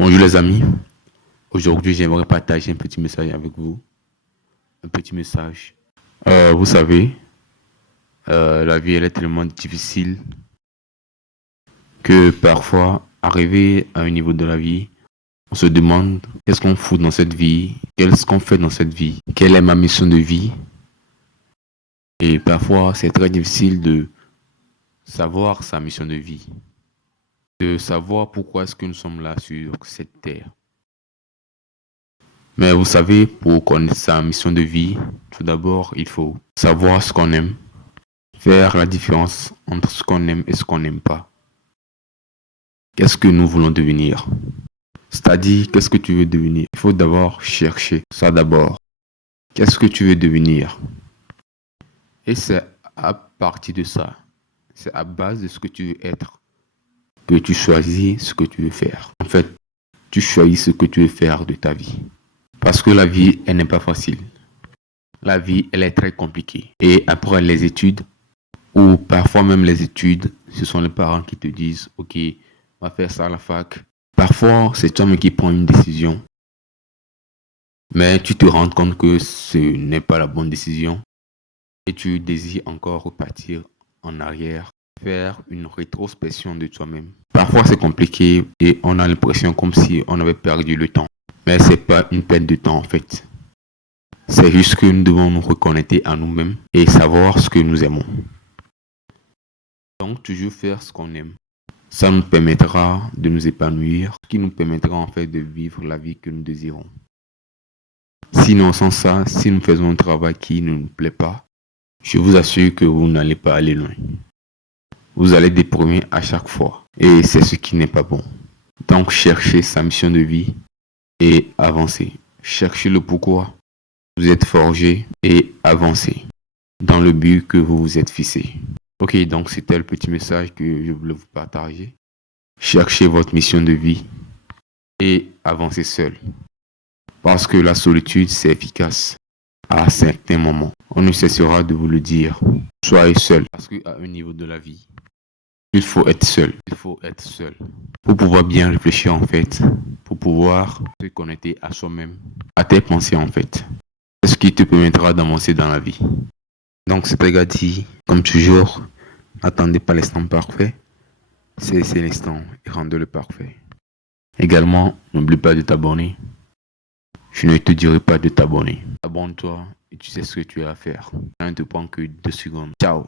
Bonjour les amis, aujourd'hui j'aimerais partager un petit message avec vous. Un petit message. Vous savez, la vie elle est tellement difficile que parfois, arrivé à un niveau de la vie, on se demande qu'est-ce qu'on fout dans cette vie, qu'est-ce qu'on fait dans cette vie, quelle est ma mission de vie. Et parfois c'est très difficile de savoir sa mission de vie, de savoir pourquoi est-ce que nous sommes là sur cette terre. Mais vous savez, pour connaître sa mission de vie, tout d'abord, il faut savoir ce qu'on aime, faire la différence entre ce qu'on aime et ce qu'on n'aime pas. Qu'est-ce que nous voulons devenir? C'est-à-dire, qu'est-ce que tu veux devenir? Il faut d'abord chercher ça d'abord. Qu'est-ce que tu veux devenir? Et c'est à partir de ça, c'est à base de ce que tu veux être, que tu choisis ce que tu veux faire. En fait, tu choisis ce que tu veux faire de ta vie. Parce que la vie, elle n'est pas facile. La vie, elle est très compliquée. Et après les études, ou parfois même les études, ce sont les parents qui te disent, ok, on va faire ça à la fac. Parfois, c'est toi-même qui prends une décision. Mais tu te rends compte que ce n'est pas la bonne décision. Et tu désires encore repartir en arrière, faire une rétrospection de toi-même. Parfois, c'est compliqué et on a l'impression comme si on avait perdu le temps. Mais c'est pas une perte de temps en fait. C'est juste que nous devons nous reconnecter à nous-mêmes et savoir ce que nous aimons. Donc, toujours faire ce qu'on aime. Ça nous permettra de nous épanouir, ce qui nous permettra en fait de vivre la vie que nous désirons. Sinon, sans ça, si nous faisons un travail qui ne nous plaît pas, je vous assure que vous n'allez pas aller loin. Vous allez déprimer à chaque fois. Et c'est ce qui n'est pas bon. Donc, cherchez sa mission de vie et avancez. Cherchez le pourquoi vous êtes forgé et avancez dans le but que vous vous êtes fixé. Ok, donc c'était le petit message que je voulais vous partager. Cherchez votre mission de vie et avancez seul. Parce que la solitude, c'est efficace à certains moments. On ne cessera de vous le dire. Soyez seul. Parce qu'à un niveau de la vie, il faut être seul. Il faut être seul. Pour pouvoir bien réfléchir en fait. Pour pouvoir se connecter à soi-même. À tes pensées en fait. C'est ce qui te permettra d'avancer dans la vie. Donc c'était Gadi. Comme toujours, n'attendez pas l'instant parfait. C'est l'instant et rendez-le parfait. Également, n'oublie pas de t'abonner. Je ne te dirai pas de t'abonner. Abonne-toi et tu sais ce que tu as à faire. Ça ne te prend que 2 secondes. Ciao.